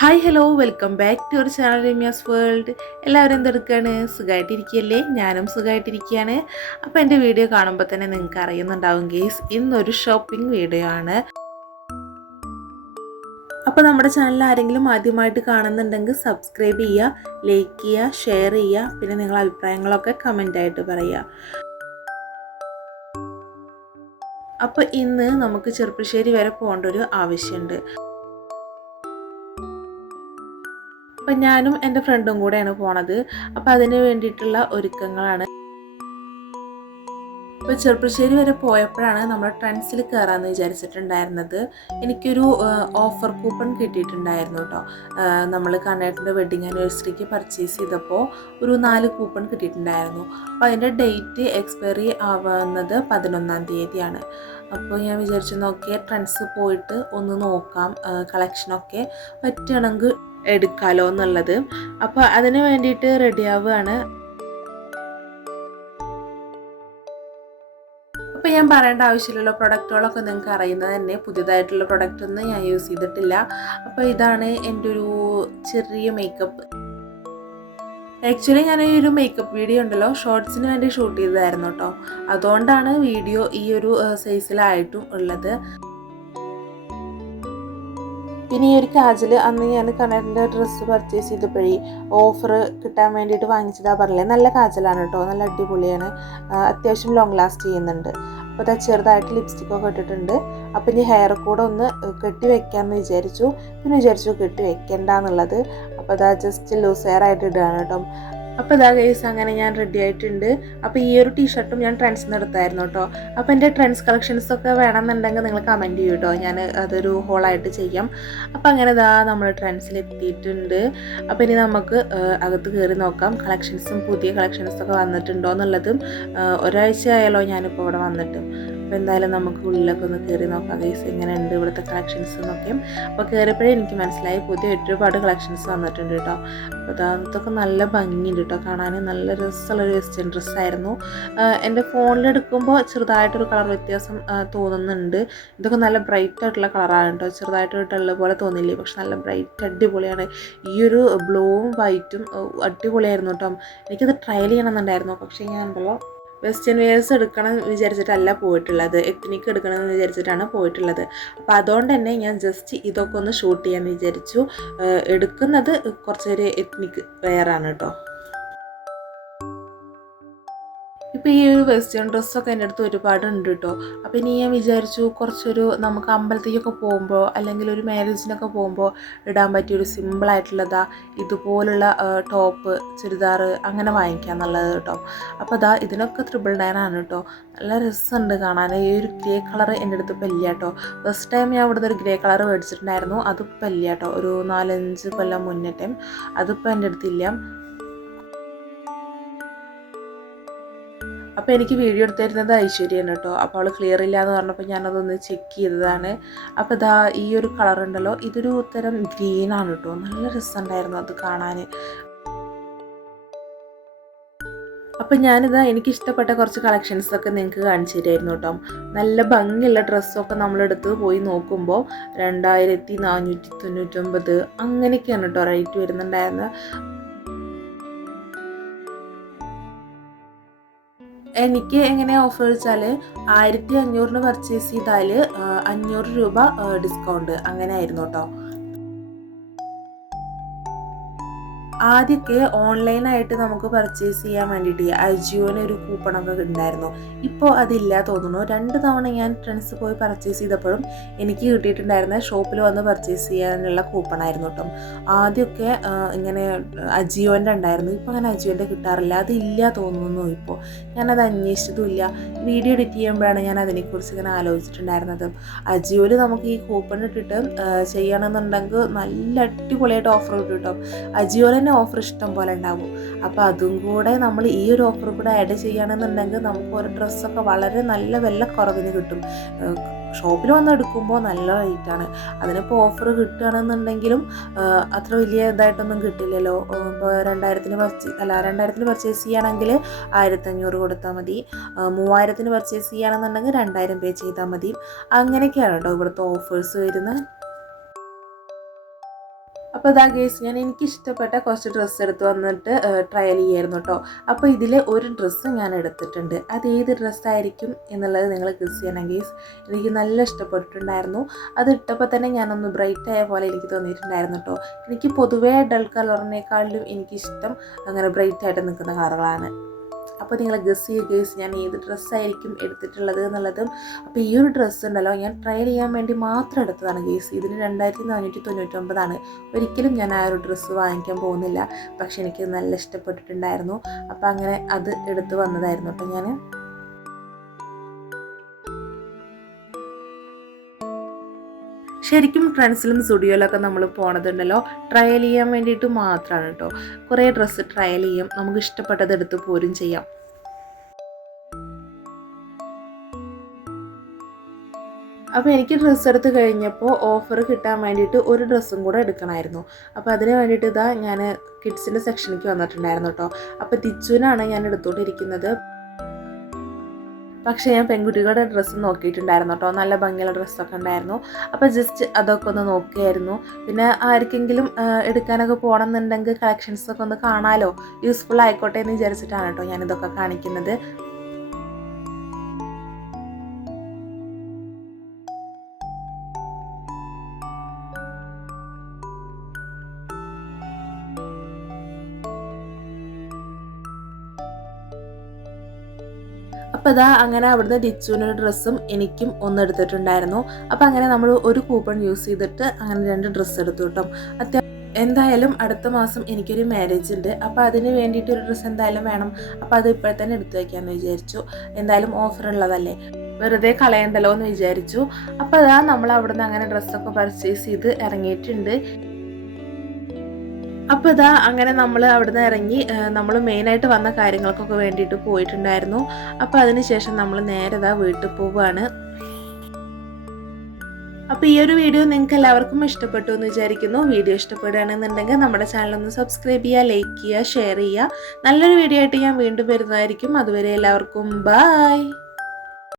Hi hello welcome back to our channel Ramya's world എല്ലാവരും എന്തെടുക്കുകയാണ് സുഖമായിട്ടിരിക്കുകയല്ലേ ഞാനും സുഖമായിട്ടിരിക്കുകയാണ് അപ്പോൾ എന്റെ വീഡിയോ കാണുമ്പോൾ തന്നെ നിങ്ങൾക്ക് അറിയുന്നുണ്ടാവും ഗേസ് ഇന്നൊരു ഷോപ്പിംഗ് വീഡിയോ ആണ്. അപ്പോൾ നമ്മുടെ ചാനൽ ആരെങ്കിലും ആദ്യമായിട്ട് കാണുന്നുണ്ടെങ്കിൽ സബ്സ്ക്രൈബ് ചെയ്യുക ലൈക്ക് ചെയ്യുക ഷെയർ ചെയ്യുക പിന്നെ നിങ്ങളുടെ അഭിപ്രായങ്ങളൊക്കെ കമന്റായിട്ട് പറയുക. അപ്പോൾ ഇന്ന് നമുക്ക് ചെറുപ്പശ്ശേരി വരെ പോകേണ്ട ഒരു ആവശ്യമുണ്ട്. അപ്പം ഞാനും എന്റെ ഫ്രണ്ടും കൂടെയാണ് പോണത്. അപ്പം അതിന് വേണ്ടിയിട്ടുള്ള ഒരുക്കങ്ങളാണ്. ഇപ്പോൾ ചെറുപ്പശ്ശേരി വരെ പോയപ്പോഴാണ് നമ്മൾ ട്രെൻഡ്സിൽ കയറാമെന്ന് വിചാരിച്ചിട്ടുണ്ടായിരുന്നത്. എനിക്കൊരു ഓഫർ കൂപ്പൺ കിട്ടിയിട്ടുണ്ടായിരുന്നു കേട്ടോ നമ്മൾ കണ്ണേട്ടന്റെ വെഡിങ് ആനിവേഴ്സറിക്ക് പർച്ചേസ് ചെയ്തപ്പോൾ ഒരു നാല് കൂപ്പൺ കിട്ടിയിട്ടുണ്ടായിരുന്നു. അപ്പോൾ അതിന്റെ ഡേറ്റ് എക്സ്പയറി ആവുന്നത് പതിനൊന്നാം തീയതിയാണ്. അപ്പോൾ ഞാൻ വിചാരിച്ചു നോക്കിയാൽ ട്രെൻഡ്സ് പോയിട്ട് ഒന്ന് നോക്കാം കളക്ഷനൊക്കെ പറ്റുകയാണെങ്കിൽ എടുക്കാലോ എന്നുള്ളത്. അപ്പോൾ അതിന് വേണ്ടിയിട്ട് റെഡി ആവുകയാണ് അപ്പോൾ ഞാൻ പറയേണ്ട ആവശ്യമില്ലല്ലോ പ്രൊഡക്റ്റുകളൊക്കെ നിങ്ങൾക്ക് അറിയുന്നത് തന്നെ. പുതിയതായിട്ടുള്ള പ്രൊഡക്റ്റ് ഒന്നും ഞാൻ യൂസ് ചെയ്തിട്ടില്ല. അപ്പോൾ ഇതാണ് എന്റെ ഒരു ചെറിയ മേക്കപ്പ് ആക്ച്വലി ഞാൻ ഈ ഒരു മേക്കപ്പ് വീഡിയോ ഉണ്ടല്ലോ ഷോർട്സിന് വേണ്ടി ഷൂട്ട് ചെയ്തതായിരുന്നു കേട്ടോ. അതുകൊണ്ടാണ് വീഡിയോ ഈ ഒരു സൈസിലായിട്ടും ഉള്ളത്. പിന്നെ ഈ ഒരു കാജിൽ അന്ന് ഞാൻ കണ്ണന്റെ ഡ്രസ്സ് പർച്ചേസ് ചെയ്തപ്പോഴേ ഓഫർ കിട്ടാൻ വേണ്ടിയിട്ട് വാങ്ങിച്ചതാ പറഞ്ഞില്ലേ? നല്ല കാജലാണ് കേട്ടോ നല്ല അടിപൊളിയാണ്. അത്യാവശ്യം ലോങ് ലാസ്റ്റ് ചെയ്യുന്നുണ്ട്. അപ്പോൾ അത് ചെറുതായിട്ട് ലിപ്സ്റ്റിക്കൊക്കെ ഇട്ടിട്ടുണ്ട്. അപ്പോൾ ഇനി ഹെയർ കൂടെ ഒന്ന് കെട്ടി വെക്കാമെന്ന് വിചാരിച്ചു. പിന്നെ വിചാരിച്ചു കെട്ടി വെക്കണ്ട എന്നുള്ളത്. അപ്പോൾ അതാ ജസ്റ്റ് ലൂസ് ഹെയർ ആയിട്ട് ഇടുകയാണ് കേട്ടോ അപ്പോൾ ഇതാ കേസ് അങ്ങനെ ഞാൻ റെഡി ആയിട്ടുണ്ട്. അപ്പോൾ ഈ ഒരു ടീഷർട്ടും ഞാൻ ട്രെൻഡ്സ് നിന്ന് എടുത്തായിരുന്നു കേട്ടോ അപ്പോൾ എന്റെ ട്രെൻഡ്സ് കളക്ഷൻസ് ഒക്കെ വേണമെന്നുണ്ടെങ്കിൽ നിങ്ങൾ കമന്റ് ചെയ്യൂ കേട്ടോ ഞാൻ അതൊരു ഹോളായിട്ട് ചെയ്യാം. അപ്പോൾ അങ്ങനെ ഇതാ നമ്മൾ ട്രെൻഡ്സിൽ എത്തിയിട്ടുണ്ട്. അപ്പോൾ ഇനി നമുക്ക് അകത്ത് കയറി നോക്കാം. കളക്ഷൻസും പുതിയ കളക്ഷൻസും ഒക്കെ വന്നിട്ടുണ്ടോ എന്നുള്ളതും ഒരാഴ്ച ആയാലോ ഞാനിപ്പോൾ ഇവിടെ വന്നിട്ട്. അപ്പോൾ എന്തായാലും നമുക്ക് ഉള്ളിലൊക്കെ ഒന്ന് കയറി നോക്കാം. ഗൈസ് എങ്ങനെയുണ്ട് ഇവിടുത്തെ കളക്ഷൻസ് എന്നൊക്കെ. അപ്പോൾ കയറിയപ്പോഴേ എനിക്ക് മനസ്സിലായി പുതിയ ഒരുപാട് കളക്ഷൻസ് വന്നിട്ടുണ്ട് കേട്ടോ. അപ്പോൾ അതൊക്കെ നല്ല ഭംഗിയുണ്ട് കേട്ടോ. കാണാൻ നല്ല രസമുള്ളൊരു വെസ്റ്റേൺ ഡ്രസ്സായിരുന്നു എന്റെ ഫോണിലെടുക്കുമ്പോൾ ചെറുതായിട്ടൊരു കളർ വ്യത്യാസം തോന്നുന്നുണ്ട്. ഇതൊക്കെ നല്ല ബ്രൈറ്റ് ആയിട്ടുള്ള കളറാണ് കേട്ടോ. ചെറുതായിട്ട് ടള്ള പോലെ തോന്നില്ലേ പക്ഷെ നല്ല ബ്രൈറ്റ് അടിപൊളിയാണ്. ഈ ഒരു ബ്ലൂവും വൈറ്റും അടിപൊളിയായിരുന്നു കേട്ടോ. എനിക്കത് ട്രയൽ ചെയ്യണമെന്നുണ്ടായിരുന്നു. പക്ഷേ ഞാൻ ഉണ്ടല്ലോ വെസ്റ്റേൺ വെയേഴ്സ് എടുക്കണം എന്ന് വിചാരിച്ചിട്ടല്ല പോയിട്ടുള്ളത്. എത്നിക്ക് എടുക്കണം എന്ന് വിചാരിച്ചിട്ടാണ് പോയിട്ടുള്ളത്. അപ്പോൾ അതുകൊണ്ട് തന്നെ ഞാൻ ജസ്റ്റ് ഇതൊക്കെ ഒന്ന് ഷൂട്ട് ചെയ്യാമെന്ന് വിചാരിച്ചു. എടുക്കുന്നത് കുറച്ചൊരു എത്നിക് വെയറാണ് കേട്ടോ ഇപ്പോൾ ഈ ഒരു വെസ്റ്റേൺ ഡ്രസ്സൊക്കെ എന്റെ അടുത്ത് ഒരുപാട് ഉണ്ട് കേട്ടോ അപ്പോൾ ഇനി ഞാൻ വിചാരിച്ചു കുറച്ചൊരു നമുക്ക് അമ്പലത്തേക്കൊക്കെ പോകുമ്പോൾ അല്ലെങ്കിൽ ഒരു മാരേജിനൊക്കെ പോകുമ്പോൾ ഇടാൻ പറ്റിയ ഒരു സിമ്പിളായിട്ടുള്ളതാ ഇതുപോലുള്ള ടോപ്പ് ചുരിദാർ അങ്ങനെ വാങ്ങിക്കാന്നുള്ളത് കേട്ടോ അപ്പോൾ അതാ ഇതിനൊക്കെ ത്രിബിൾ നയൻ ആണ് കേട്ടോ നല്ല രസമുണ്ട് കാണാൻ. ഈ ഒരു ഗ്രേ കളർ എന്റെ അടുത്ത് ഇപ്പം ഇല്ല കേട്ടോ ഫസ്റ്റ് ടൈം ഞാൻ ഇവിടുന്ന് ഒരു ഗ്രേ കളർ മേടിച്ചിട്ടുണ്ടായിരുന്നു. അതിപ്പോൾ ഇല്ല കേട്ടോ ഒരു നാലഞ്ച് കൊല്ലം മുന്നേ ടൈം അതിപ്പോൾ എന്റെ അടുത്തില്ല അപ്പോൾ എനിക്ക് വീഡിയോ എടുത്തിരുന്നത് ഐശ്വര്യയാണ് കേട്ടോ. അപ്പോൾ അവൾ ക്ലിയർ ഇല്ല എന്ന് പറഞ്ഞപ്പോൾ ഞാനതൊന്ന് ചെക്ക് ചെയ്തതാണ്. അപ്പോൾ ഇതാ ഈ ഒരു കളർ ഉണ്ടല്ലോ ഇതൊരു തരം ഗ്രീൻ ആണ് കേട്ടോ. നല്ല രസമുണ്ടായിരുന്നു അത് കാണാൻ അപ്പം ഞാനിതാ എനിക്ക് ഇഷ്ടപ്പെട്ട കുറച്ച് കളക്ഷൻസൊക്കെ നിങ്ങൾക്ക് കാണിച്ചു തരായിരുന്നു കേട്ടോ. നല്ല ഭംഗിയുള്ള ഡ്രസ്സൊക്കെ നമ്മളെടുത്ത് പോയി നോക്കുമ്പോൾ രണ്ടായിരത്തി നാനൂറ്റി തൊണ്ണൂറ്റൊമ്പത് അങ്ങനെയൊക്കെയാണ് കേട്ടോ റേറ്റ് വരുന്നുണ്ടായിരുന്നത്. എനിക്ക് എങ്ങനെ ഓഫർ വെച്ചാൽ ആയിരത്തി അഞ്ഞൂറിന് പർച്ചേസ് ചെയ്താൽ അഞ്ഞൂറ് രൂപ ഡിസ്കൗണ്ട് അങ്ങനെ ആയിരുന്നു കേട്ടോ ആദ്യമൊക്കെ ഓൺലൈനായിട്ട് നമുക്ക് പർച്ചേസ് ചെയ്യാൻ വേണ്ടിയിട്ട് അജിയോന് ഒരു കൂപ്പണൊക്കെ ഉണ്ടായിരുന്നു. ഇപ്പോൾ അതില്ല തോന്നുന്നു. രണ്ട് തവണ ഞാൻ ഫ്രണ്ട്സ് പോയി പർച്ചേസ് ചെയ്തപ്പോഴും എനിക്ക് കിട്ടിയിട്ടുണ്ടായിരുന്ന ഷോപ്പിൽ വന്ന് പർച്ചേസ് ചെയ്യാനുള്ള കൂപ്പണായിരുന്നു കേട്ടോ ആദ്യമൊക്കെ ഇങ്ങനെ അജിയോന്റെ ഉണ്ടായിരുന്നു. ഇപ്പോൾ അങ്ങനെ അജിയോന്റെ കിട്ടാറില്ല. അതില്ല തോന്നുന്നു ഇപ്പോൾ ഞാനത് അന്വേഷിച്ചതുമില്ല. വീഡിയോ എഡിറ്റ് ചെയ്യുമ്പോഴാണ് ഞാൻ അതിനെക്കുറിച്ച് ഇങ്ങനെ ആലോചിച്ചിട്ടുണ്ടായിരുന്നത്. അജിയോയിൽ നമുക്ക് ഈ കൂപ്പൺ ഇട്ടിട്ട് ചെയ്യണമെന്നുണ്ടെങ്കിൽ നല്ല അടിപൊളിയായിട്ട് ഓഫർ കിട്ടും കേട്ടോ തന്നെ ഓഫർ ഇഷ്ടം പോലെ ഉണ്ടാവും. അപ്പോൾ അതും കൂടെ നമ്മൾ ഈ ഒരു ഓഫർ കൂടെ ആഡ് ചെയ്യുകയാണെന്നുണ്ടെങ്കിൽ നമുക്ക് ഒരു ഡ്രസ്സൊക്കെ വളരെ നല്ല വില കുറവിന് കിട്ടും ഷോപ്പിൽ വന്ന് എടുക്കുമ്പോൾ നല്ല റേറ്റാണ് അതിനിപ്പോൾ ഓഫർ കിട്ടുകയാണെന്നുണ്ടെങ്കിലും അത്ര വലിയ ഇതായിട്ടൊന്നും കിട്ടില്ലല്ലോ. ഇപ്പോൾ രണ്ടായിരത്തിന് പർച്ചേ അല്ല രണ്ടായിരത്തിന് പർച്ചേസ് ചെയ്യുകയാണെങ്കിൽ ആയിരത്തഞ്ഞൂറ് കൊടുത്താൽ മതി. മൂവായിരത്തിന് പർച്ചേസ് ചെയ്യുകയാണെന്നുണ്ടെങ്കിൽ രണ്ടായിരം പേ ചെയ്താൽ മതി. അങ്ങനെയൊക്കെയാണ് കേട്ടോ ഇവിടുത്തെ ഓഫേഴ്സ് വരുന്നത്. അപ്പോൾ ഇതാ ഗേസ് ഞാൻ എനിക്ക് ഇഷ്ടപ്പെട്ട കുറച്ച് ഡ്രസ്സ് എടുത്ത് വന്നിട്ട് ട്രയൽ ചെയ്യായിരുന്നു കേട്ടോ അപ്പോൾ ഇതിൽ ഒരു ഡ്രസ്സ് ഞാൻ എടുത്തിട്ടുണ്ട്. അത് ഏത് ഡ്രസ്സായിരിക്കും എന്നുള്ളത് നിങ്ങൾ ഗസ് ചെയ്യണം ഗേസ്. എനിക്ക് നല്ല ഇഷ്ടപ്പെട്ടിട്ടുണ്ടായിരുന്നു. അത് ഇട്ടപ്പോൾ തന്നെ ഞാനൊന്ന് ബ്രൈറ്റ് ആയ പോലെ എനിക്ക് തോന്നിയിട്ടുണ്ടായിരുന്നു കേട്ടോ എനിക്ക് പൊതുവേ ഡൾ കളറിനേക്കാളിലും എനിക്കിഷ്ടം അങ്ങനെ ബ്രൈറ്റ് ആയിട്ട് നിൽക്കുന്ന കളറുകളാണ്. അപ്പോൾ നിങ്ങൾ ഗസ് ചെയ്യുക ഗേസ് ഞാൻ ഏത് ഡ്രസ്സായിരിക്കും എടുത്തിട്ടുള്ളത് എന്നുള്ളതും അപ്പോൾ ഈ ഒരു ഡ്രസ്സ് ഉണ്ടല്ലോ ഞാൻ ട്രയൽ ചെയ്യാൻ വേണ്ടി മാത്രം എടുത്തതാണ് ഗേസ് ഇതിന് രണ്ടായിരത്തി നാനൂറ്റി തൊണ്ണൂറ്റൊമ്പതാണ് ഒരിക്കലും ഞാൻ ആ ഒരു ഡ്രസ്സ് വാങ്ങിക്കാൻ പോകുന്നില്ല. പക്ഷെ എനിക്ക് നല്ല ഇഷ്ടപ്പെട്ടിട്ടുണ്ടായിരുന്നു. അപ്പോൾ അങ്ങനെ അത് എടുത്ത് വന്നതായിരുന്നു. കേട്ടോ ഞാൻ ശരിക്കും ട്രെൻഡ്സിലും സ്റ്റുഡിയോയിലൊക്കെ നമ്മൾ പോണതുണ്ടല്ലോ. ട്രയൽ ചെയ്യാൻ വേണ്ടിയിട്ട് മാത്രമാണ് കേട്ടോ കുറേ ഡ്രസ്സ് ട്രയൽ ചെയ്യും. നമുക്ക് ഇഷ്ടപ്പെട്ടത് എടുത്ത് പോരും ചെയ്യാം. അപ്പോൾ എനിക്ക് ഡ്രസ്സ് എടുത്ത് കഴിഞ്ഞപ്പോൾ ഓഫർ കിട്ടാൻ വേണ്ടിയിട്ട് ഒരു ഡ്രസ്സും കൂടെ എടുക്കണമായിരുന്നു അപ്പോൾ അതിന് വേണ്ടിയിട്ട് ഇതാ ഞാൻ കിഡ്സിന്റെ സെക്ഷനിലേക്ക് വന്നിട്ടുണ്ടായിരുന്നു കേട്ടോ അപ്പോൾ തിച്ചുവിനാണ് ഞാൻ എടുത്തുകൊണ്ടിരിക്കുന്നത് പക്ഷേ ഞാൻ പെൺകുട്ടികളുടെ ഡ്രസ്സ് നോക്കിയിട്ടുണ്ടായിരുന്നു കേട്ടോ. നല്ല ഭംഗിയുള്ള ഡ്രസ്സൊക്കെ ഉണ്ടായിരുന്നു. അപ്പോൾ ജസ്റ്റ് അതൊക്കെ ഒന്ന് നോക്കിയായിരുന്നു. പിന്നെ ആർക്കെങ്കിലും എടുക്കാനൊക്കെ പോകണം എന്നുണ്ടെങ്കിൽ കളക്ഷൻസൊക്കെ ഒന്ന് കാണാമല്ലോ യൂസ്ഫുൾ ആയിക്കോട്ടെ എന്ന് വിചാരിച്ചിട്ടാണ് കേട്ടോ ഞാനിതൊക്കെ കാണിക്കുന്നത്. അപ്പോൾ ഇതാ അങ്ങനെ അവിടുന്ന് ഡിച്ചുവിനൊരു ഡ്രസ്സും എനിക്കും ഒന്ന് എടുത്തിട്ടുണ്ടായിരുന്നു. അപ്പോൾ അങ്ങനെ നമ്മൾ ഒരു കൂപ്പൺ യൂസ് ചെയ്തിട്ട് അങ്ങനെ രണ്ട് ഡ്രസ്സ് എടുത്തു കേട്ടോ. അത്യാവശ്യം എന്തായാലും അടുത്ത മാസം എനിക്കൊരു മാരേജ് ഉണ്ട്. അപ്പോൾ അതിന് വേണ്ടിയിട്ട് ഒരു ഡ്രസ്സ് എന്തായാലും വേണം. അപ്പോൾ അത് ഇപ്പോഴെ തന്നെ എടുത്തു വയ്ക്കാമെന്ന് വിചാരിച്ചു. എന്തായാലും ഓഫർ ഉള്ളതല്ലേ? വെറുതെ കളയണ്ടല്ലോ എന്ന് വിചാരിച്ചു. അപ്പോൾ അതാ നമ്മൾ അവിടുന്ന് അങ്ങനെ ഡ്രസ്സൊക്കെ പർച്ചേസ് ചെയ്ത് ഇറങ്ങിയിട്ടുണ്ട്. അപ്പോൾ ഇതാ അങ്ങനെ നമ്മൾ അവിടുന്ന് ഇറങ്ങി നമ്മൾ മെയിനായിട്ട് വന്ന കാര്യങ്ങൾക്കൊക്കെ വേണ്ടിയിട്ട് പോയിട്ടുണ്ടായിരുന്നു. അപ്പോൾ അതിനുശേഷം നമ്മൾ നേരെ ഇതാ വീട്ടിൽ പോവുകയാണ് അപ്പോൾ ഈ ഒരു വീഡിയോ നിങ്ങൾക്ക് എല്ലാവർക്കും ഇഷ്ടപ്പെട്ടു എന്ന് വിചാരിക്കുന്നു. വീഡിയോ ഇഷ്ടപ്പെടുകയാണെന്നുണ്ടെങ്കിൽ നമ്മുടെ ചാനൽ ഒന്ന് സബ്സ്ക്രൈബ് ചെയ്യുക ലൈക്ക് ചെയ്യുക ഷെയർ ചെയ്യുക. നല്ലൊരു വീഡിയോ ആയിട്ട് ഞാൻ വീണ്ടും വരുന്നതായിരിക്കും. അതുവരെ എല്ലാവർക്കും ബായ്